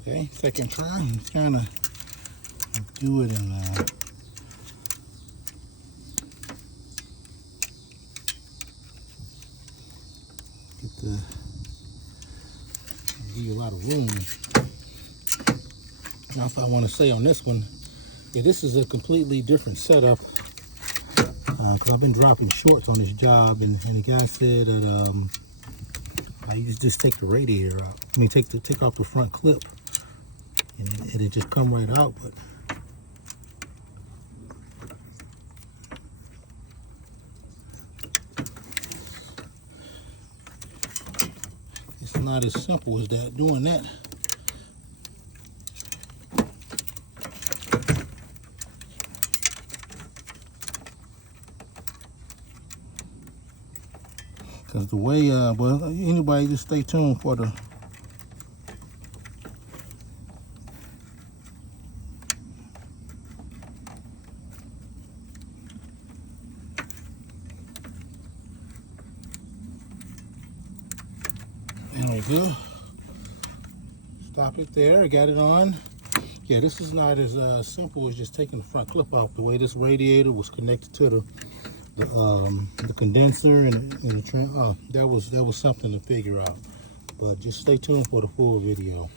Okay, second try. I'm trying to do it in give you a lot of room. Now, if I want to say on this one, yeah, this is a completely different setup because I've been dropping shorts on this job, and the guy said that you just take the radiator out. I mean, take off the front clip, and it just come right out. But it's not as simple as that. Doing that. Because the way, well, anybody just stay tuned for the there we go. Stop it there. I got it on. Yeah, this is not as simple as just taking the front clip off. The way this radiator was connected to the condenser and the trim, that was something to figure out. But just stay tuned for the full video.